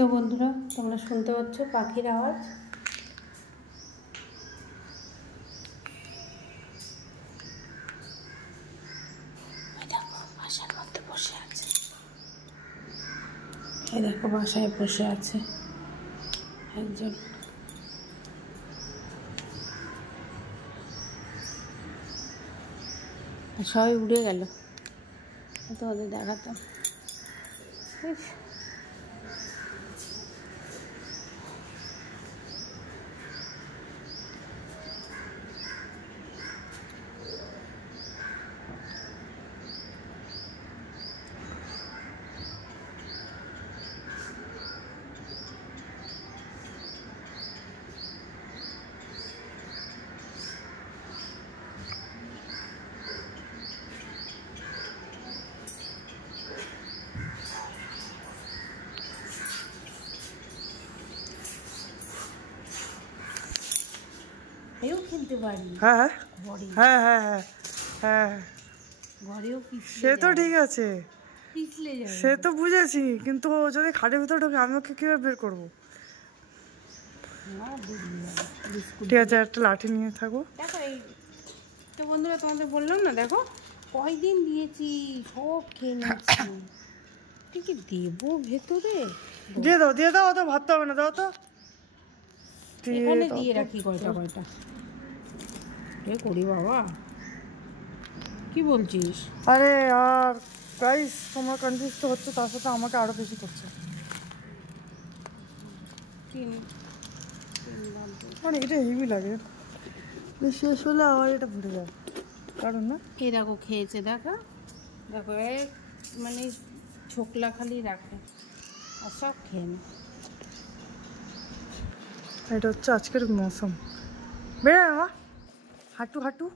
তো বন্ধুরা তোমরা শুনতে পাচ্ছ পাখির আওয়াজ। দেখো বাসার মধ্যে বসে আছে, এই দেখো বাসায় বসে আছে একজন। সবাই উড়ে গেল, তোমাদের দেখাতাম। ঘরেও খেলতে পারি। হ্যাঁ হ্যাঁ হ্যাঁ হ্যাঁ হ্যাঁ, ঘরেও সে তো ঠিক আছে, পিছলে যাবে, সে তো বুঝেছি, কিন্তু যদি খাটের ভিতরে ঢোকে আমি ওকে কীভাবে বের করবো? ঠিক আছে, একটা লাঠি নিয়ে থাকো। দেখো এই তো বন্ধুরা তোমাদের বললাম না, দেখো কয়দিন দিয়েছি সব খেয়ে নিচ্ছি। ঠিক দেবো ভেতরে, দিয়ে দাও, অত ভাবতে হবে না, দাও তো। এখানে দিয়ে রাখি কয়টা করি বাবা, কি বলছিস? আরে আর গাইস, তোমার কনফিউজ তো হচ্ছে, তার সাথে আমাকে আরো বেশি করছে। মানে এটা হেভি লাগে, শেষ হলে আবার এটা ভরে যায়, কারণ না এই দেখো খেয়েছে, দেখো মানে ছোকলা খালি রাখে আর সব খেয়ে না। এটা হচ্ছে আজকের মৌসুম। বেড়ে মা হাঁটু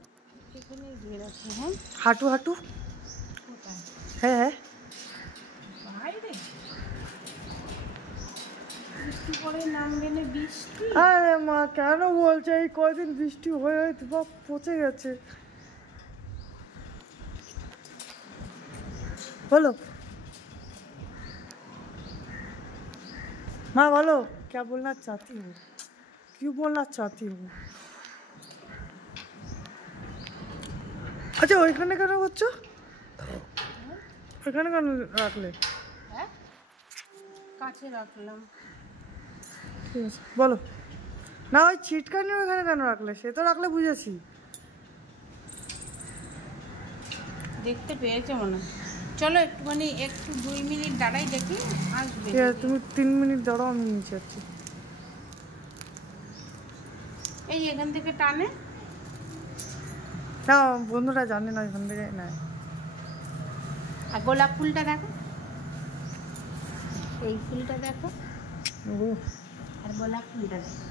এখানে দিয়ে রাখি। হ্যাঁ হাঁটু হ্যাঁ বাইরে বৃষ্টি পরে নামবে না বৃষ্টি। আরে মা কেন বলছে, এই কয়দিন বৃষ্টি হয়ে বাপ পচে গেছে। বলো মা, বলো क्या बोलना चाहती हो, क्यों बोलना चाहती हो? আচ্ছা ওইখানে কেন করছো, ওইখানে কেন রাখলে? হ্যাঁ কাছে রাখলাম। ঠিক আছে বলো না, ওই ছিটকানি ওইখানে কেন রাখলে? সে তো রাখলে বুঝেছি, দেখতে পেয়েছে মনে হয়। চলো একটুখানি 2 মিনিট দাঁড়াই, দেখি আসবে। ঠিক আছে তুমি 3 মিনিট দাঁড়াও, আমি নিচে যাচ্ছি। এই এখান থেকে টানে না বন্ধুরা জানে না এখান থেকে নেয়। আর গোলাপ ফুলটা দেখো, এই ফুলটা দেখো, আর গোলাপ ফুলটা দেখো।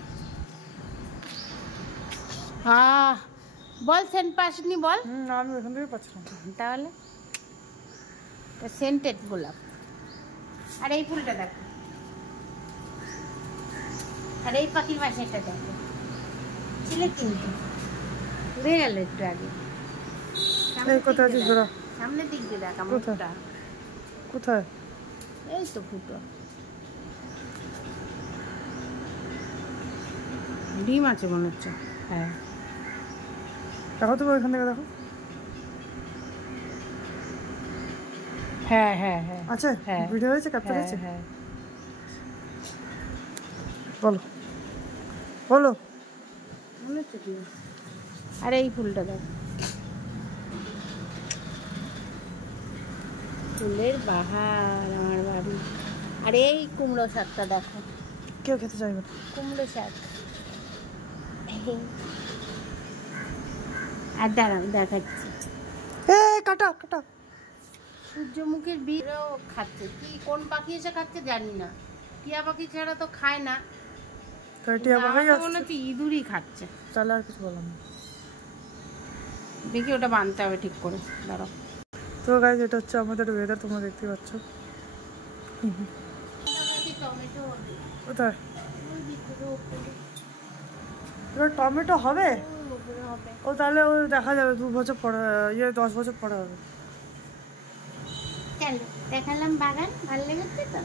বল সেন্ট পাসনি বল। না আমি ওখান থেকে পাচ্ছি না। তাহলে সেন্টেড গোলাপ। আর এই ফুলটা দেখো, আর এই পাখির বাসাটা দেখো, ছিলে কিন্তু উড়ে গেল একটু আগে। কোথায় আছিস তোরা? সামনের দিক দিয়ে দেখ আমটা কোথায়? এই তো ফুটো ডিম আছে মনে হচ্ছে। হ্যাঁ দেখো তুমি ওইখান থেকে দেখো। হ্যাঁ হ্যাঁ হ্যাঁ আছে, ভিডিও হয়েছে, ক্যাপচার হয়েছে। হ্যাঁ বলো মনে হচ্ছে কি। আর এই ফুলটা দেখো, ফুলের বাহার আমার বাড়ি। আর এই কুমড়ো শাকটা দেখো, কেউ খেতে চাইবে না কুমড়ো শাক। আর দাঁড়াও দেখাচ্ছি, কাটা সূর্যমুখীর বীজও খাচ্ছে। কি কোন পাখি এসে খাচ্ছে জানি না, টিয়া পাখি ছাড়া তো খায় না। মনে হচ্ছে ইঁদুরই খাচ্ছে। তাহলে আর কিছু বললাম না, দেখি ওটা বাঁধতে হবে ঠিক করে, দাঁড়াও। তো গাইস এটা হচ্ছে আমাদের ওয়েদার, তোমরা দেখতে পাচ্ছ। কোথায় টমেটো হবে? ও তাহলে ও দেখা যাবে 2 বছর পরে, 10 বছর পরে হবে। দেখালাম বাগান, ভালো লেগেছে তো।